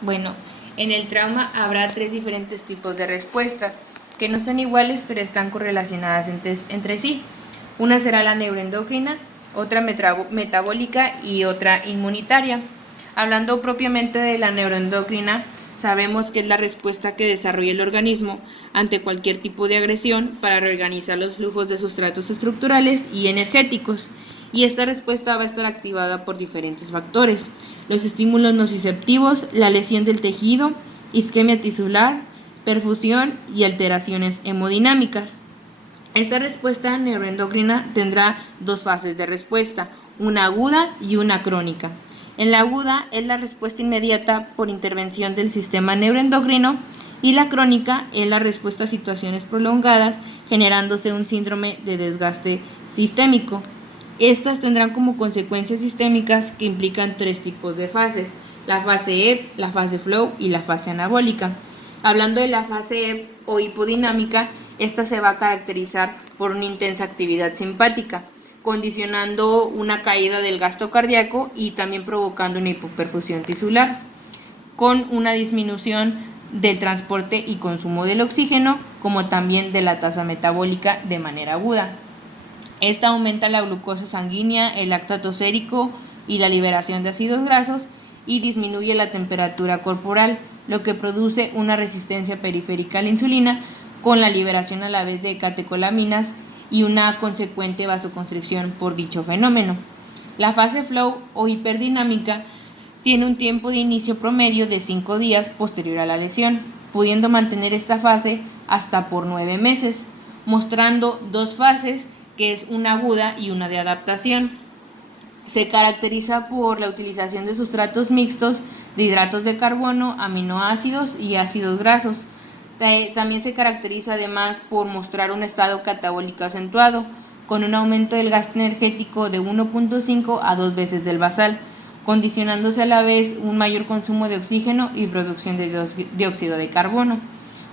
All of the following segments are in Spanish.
Bueno, en el trauma habrá tres diferentes tipos de respuestas, que no son iguales pero están correlacionadas entre sí. Una será la neuroendocrina, otra metabólica y otra inmunitaria. Hablando propiamente de la neuroendocrina, sabemos que es la respuesta que desarrolla el organismo ante cualquier tipo de agresión para reorganizar los flujos de sustratos estructurales y energéticos. Y esta respuesta va a estar activada por diferentes factores: los estímulos nociceptivos, la lesión del tejido, isquemia tisular, perfusión y alteraciones hemodinámicas. Esta respuesta neuroendocrina tendrá dos fases de respuesta, una aguda y una crónica. En la aguda es la respuesta inmediata por intervención del sistema neuroendocrino y la crónica es la respuesta a situaciones prolongadas, generándose un síndrome de desgaste sistémico. Estas tendrán como consecuencias sistémicas que implican tres tipos de fases: la fase EP, la fase flow y la fase anabólica. Hablando de la fase EP o hipodinámica, esta se va a caracterizar por una intensa actividad simpática, condicionando una caída del gasto cardíaco y también provocando una hipoperfusión tisular, con una disminución del transporte y consumo del oxígeno, como también de la tasa metabólica de manera aguda. Esta aumenta la glucosa sanguínea, el lactato sérico y la liberación de ácidos grasos, y disminuye la temperatura corporal, lo que produce una resistencia periférica a la insulina, con la liberación a la vez de catecolaminas y una consecuente vasoconstricción por dicho fenómeno. La fase flow o hiperdinámica tiene un tiempo de inicio promedio de 5 días posterior a la lesión, pudiendo mantener esta fase hasta por 9 meses, mostrando dos fases, que es una aguda y una de adaptación. Se caracteriza por la utilización de sustratos mixtos de hidratos de carbono, aminoácidos y ácidos grasos. También se caracteriza además por mostrar un estado catabólico acentuado, con un aumento del gasto energético de 1.5 a 2 veces del basal, condicionándose a la vez un mayor consumo de oxígeno y producción de dióxido de carbono.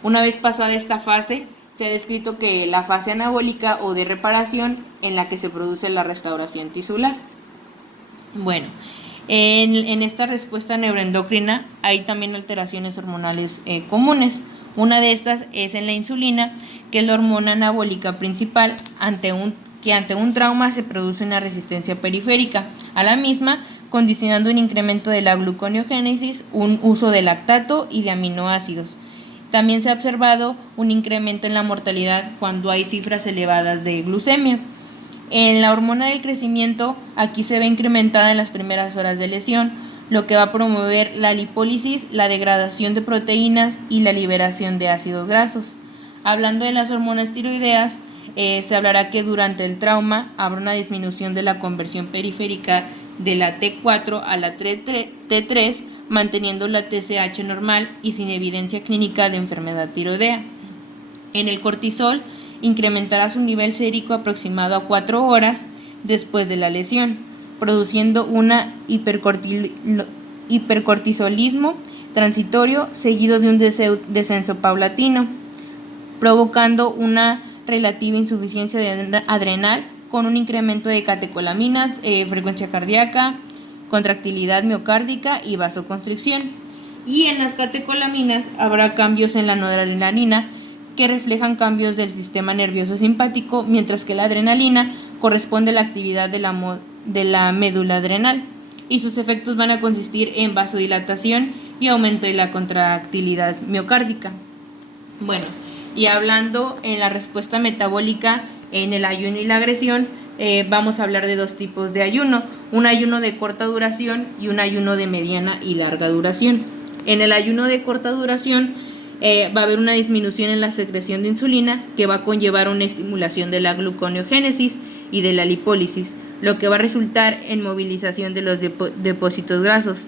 Una vez pasada esta fase, se ha descrito que la fase anabólica o de reparación, en la que se produce la restauración tisular. Bueno, en esta respuesta neuroendocrina hay también alteraciones hormonales comunes. Una de estas es en la insulina, que es la hormona anabólica principal, ante un trauma se produce una resistencia periférica a la misma, condicionando un incremento de la gluconeogénesis, un uso de lactato y de aminoácidos. También se ha observado un incremento en la mortalidad cuando hay cifras elevadas de glucemia. En la hormona del crecimiento, aquí se ve incrementada en las primeras horas de lesión, lo que va a promover la lipólisis, la degradación de proteínas y la liberación de ácidos grasos. Hablando de las hormonas tiroideas, se hablará que durante el trauma habrá una disminución de la conversión periférica de la T4 a la T3, manteniendo la TSH normal y sin evidencia clínica de enfermedad tiroidea. En el cortisol, incrementará su nivel sérico aproximado a 4 horas después de la lesión, produciendo una hipercortisolismo transitorio seguido de un descenso paulatino, provocando una relativa insuficiencia adrenal con un incremento de catecolaminas, frecuencia cardíaca, contractilidad miocárdica y vasoconstricción. Y en las catecolaminas habrá cambios en la noradrenalina, que reflejan cambios del sistema nervioso simpático, mientras que la adrenalina corresponde a la actividad de la médula adrenal, y sus efectos van a consistir en vasodilatación y aumento de la contractilidad miocárdica. Bueno, y hablando en la respuesta metabólica en el ayuno y la agresión, vamos a hablar de dos tipos de ayuno: un ayuno de corta duración y un ayuno de mediana y larga duración. En el ayuno de corta duración va a haber una disminución en la secreción de insulina, que va a conllevar una estimulación de la gluconeogénesis y de la lipólisis, lo que va a resultar en movilización de los depósitos grasos,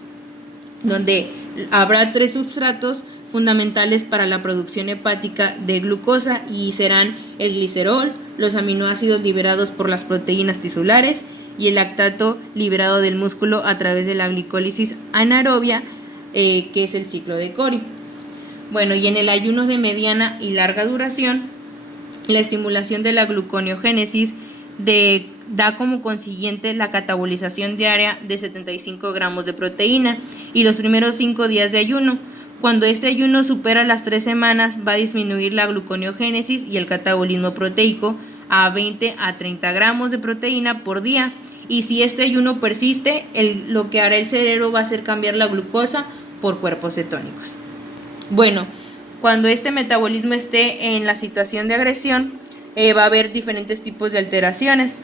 donde habrá tres substratos fundamentales para la producción hepática de glucosa, y serán el glicerol, los aminoácidos liberados por las proteínas tisulares y el lactato liberado del músculo a través de la glicólisis anaerobia, que es el ciclo de Cori. Bueno, y en el ayuno de mediana y larga duración, la estimulación de la gluconeogénesis da como consiguiente la catabolización diaria de 75 gramos de proteína y los primeros 5 días de ayuno. Cuando este ayuno supera las 3 semanas, va a disminuir la gluconeogénesis y el catabolismo proteico a 20 a 30 gramos de proteína por día. Y si este ayuno persiste, lo que hará el cerebro va a ser cambiar la glucosa por cuerpos cetónicos. Bueno, cuando este metabolismo esté en la situación de agresión, va a haber diferentes tipos de alteraciones.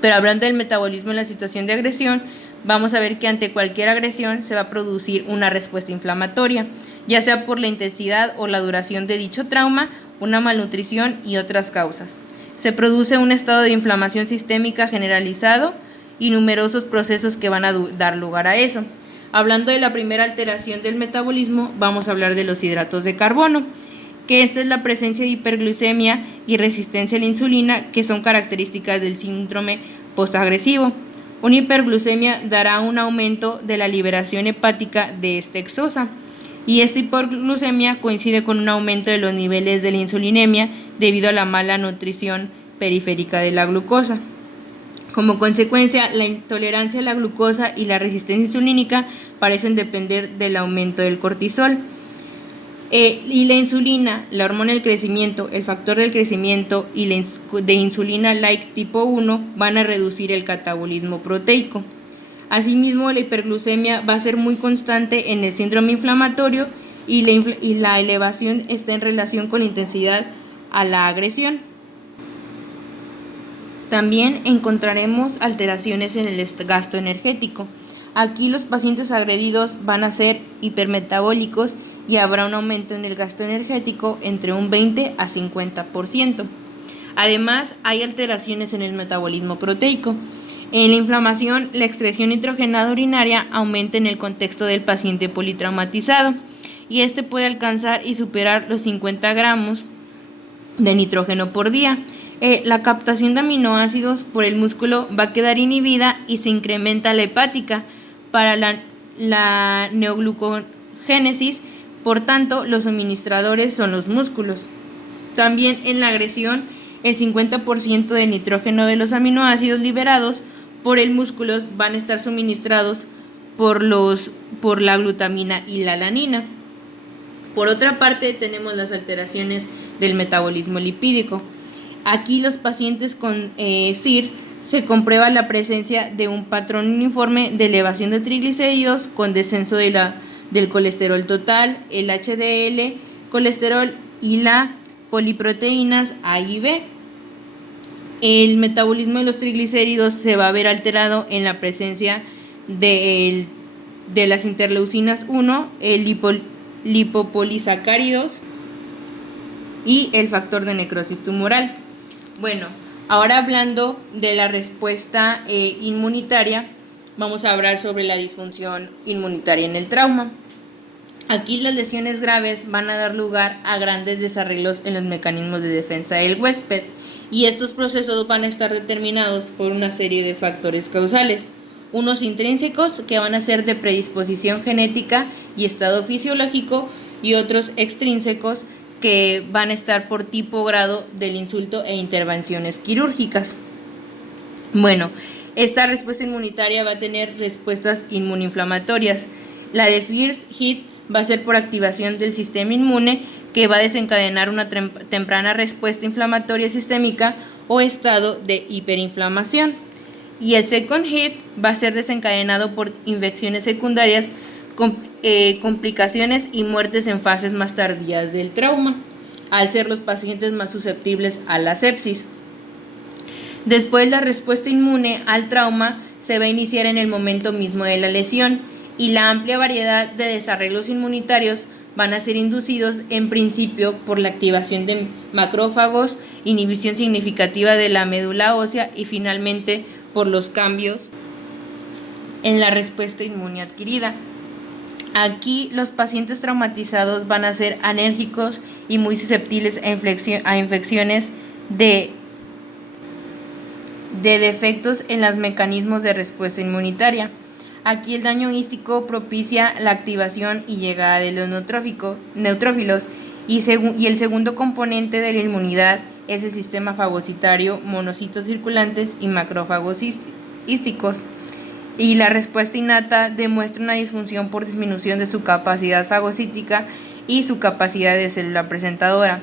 Pero hablando del metabolismo en la situación de agresión, vamos a ver que ante cualquier agresión se va a producir una respuesta inflamatoria, ya sea por la intensidad o la duración de dicho trauma, una malnutrición y otras causas. Se produce un estado de inflamación sistémica generalizado y numerosos procesos que van a dar lugar a eso. Hablando de la primera alteración del metabolismo, vamos a hablar de los hidratos de carbono, que esta es la presencia de hiperglucemia y resistencia a la insulina, que son características del síndrome postagresivo. Una hiperglucemia dará un aumento de la liberación hepática de esta exosa, y esta hiperglucemia coincide con un aumento de los niveles de la insulinemia debido a la mala nutrición periférica de la glucosa. Como consecuencia, la intolerancia a la glucosa y la resistencia insulínica parecen depender del aumento del cortisol. Y la insulina, la hormona del crecimiento, el factor del crecimiento y la de insulina-like tipo 1 van a reducir el catabolismo proteico. Asimismo, la hiperglucemia va a ser muy constante en el síndrome inflamatorio y la elevación está en relación con la intensidad a la agresión. También encontraremos alteraciones en el gasto energético. Aquí los pacientes agredidos van a ser hipermetabólicos y habrá un aumento en el gasto energético entre un 20 a 50%. Además, hay alteraciones en el metabolismo proteico. En la inflamación, la excreción nitrogenada urinaria aumenta en el contexto del paciente politraumatizado y este puede alcanzar y superar los 50 gramos de nitrógeno por día. La captación de aminoácidos por el músculo va a quedar inhibida y se incrementa la hepática para la neoglucogénesis, por tanto los suministradores son los músculos. También en la agresión, el 50% del nitrógeno de los aminoácidos liberados por el músculo van a estar suministrados por la glutamina y la alanina. Por otra parte, tenemos las alteraciones del metabolismo lipídico. Aquí los pacientes con CIRS se comprueba la presencia de un patrón uniforme de elevación de triglicéridos con descenso del colesterol total, el HDL, colesterol y las poliproteínas A y B. El metabolismo de los triglicéridos se va a ver alterado en la presencia de las interleucinas 1, el lipopolisacáridos y el factor de necrosis tumoral. Bueno, ahora hablando de la respuesta inmunitaria, vamos a hablar sobre la disfunción inmunitaria en el trauma. Aquí las lesiones graves van a dar lugar a grandes desarreglos en los mecanismos de defensa del huésped, y estos procesos van a estar determinados por una serie de factores causales, unos intrínsecos que van a ser de predisposición genética y estado fisiológico, y otros extrínsecos que van a estar por tipo o grado del insulto e intervenciones quirúrgicas. Bueno, esta respuesta inmunitaria va a tener respuestas inmunoinflamatorias. La de First Hit va a ser por activación del sistema inmune, que va a desencadenar una temprana respuesta inflamatoria sistémica o estado de hiperinflamación. Y el Second Hit va a ser desencadenado por infecciones secundarias, complicaciones y muertes en fases más tardías del trauma, al ser los pacientes más susceptibles a la sepsis. Después, la respuesta inmune al trauma se va a iniciar en el momento mismo de la lesión, y la amplia variedad de desarreglos inmunitarios van a ser inducidos en principio por la activación de macrófagos, inhibición significativa de la médula ósea y finalmente por los cambios en la respuesta inmune adquirida. Aquí los pacientes traumatizados van a ser alérgicos y muy susceptibles a infecciones de defectos en los mecanismos de respuesta inmunitaria. Aquí el daño hístico propicia la activación y llegada de los neutrófilos, y el segundo componente de la inmunidad es el sistema fagocitario, monocitos circulantes y macrófagos hísticos. Y la respuesta innata demuestra una disfunción por disminución de su capacidad fagocítica y su capacidad de célula presentadora.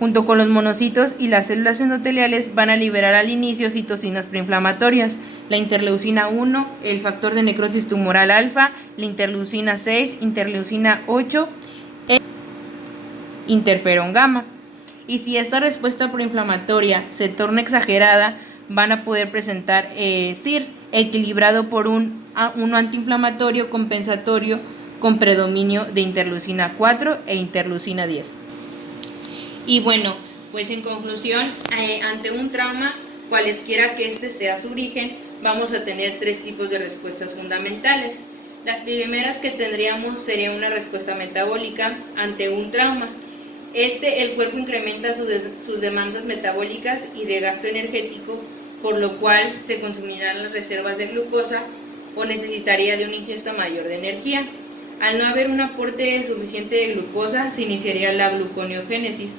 Junto con los monocitos y las células endoteliales van a liberar al inicio citocinas preinflamatorias, la interleucina 1, el factor de necrosis tumoral alfa, la interleucina 6, interleucina 8, interferón gamma. Y si esta respuesta proinflamatoria se torna exagerada, van a poder presentar CIRS equilibrado por uno antiinflamatorio compensatorio con predominio de interleucina 4 e interleucina 10. Y bueno, pues en conclusión, ante un trauma, cualesquiera que este sea su origen, vamos a tener tres tipos de respuestas fundamentales. Las primeras que tendríamos sería una respuesta metabólica ante un trauma. El cuerpo incrementa sus demandas metabólicas y de gasto energético, por lo cual se consumirán las reservas de glucosa o necesitaría de una ingesta mayor de energía. Al no haber un aporte suficiente de glucosa, se iniciaría la gluconeogénesis,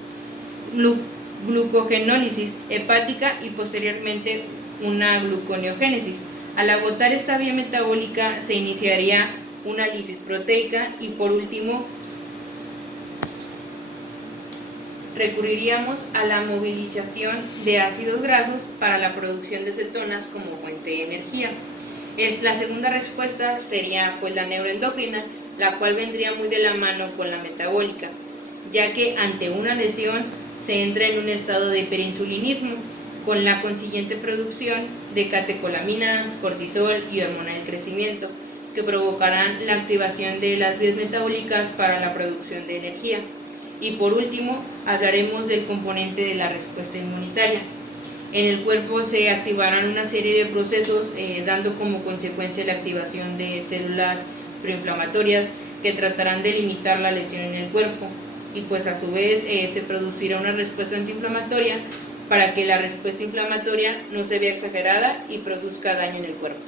glucogenólisis hepática y posteriormente una gluconeogénesis. Al agotar esta vía metabólica, se iniciaría una lisis proteica y por último recurriríamos a la movilización de ácidos grasos para la producción de cetonas como fuente de energía. La segunda respuesta sería pues la neuroendocrina, la cual vendría muy de la mano con la metabólica, ya que ante una lesión se entra en un estado de hiperinsulinismo, con la consiguiente producción de catecolaminas, cortisol y hormona del crecimiento, que provocarán la activación de las vías metabólicas para la producción de energía. Y por último, hablaremos del componente de la respuesta inmunitaria. En el cuerpo se activarán una serie de procesos dando como consecuencia la activación de células proinflamatorias que tratarán de limitar la lesión en el cuerpo y pues a su vez se producirá una respuesta antiinflamatoria para que la respuesta inflamatoria no se vea exagerada y produzca daño en el cuerpo.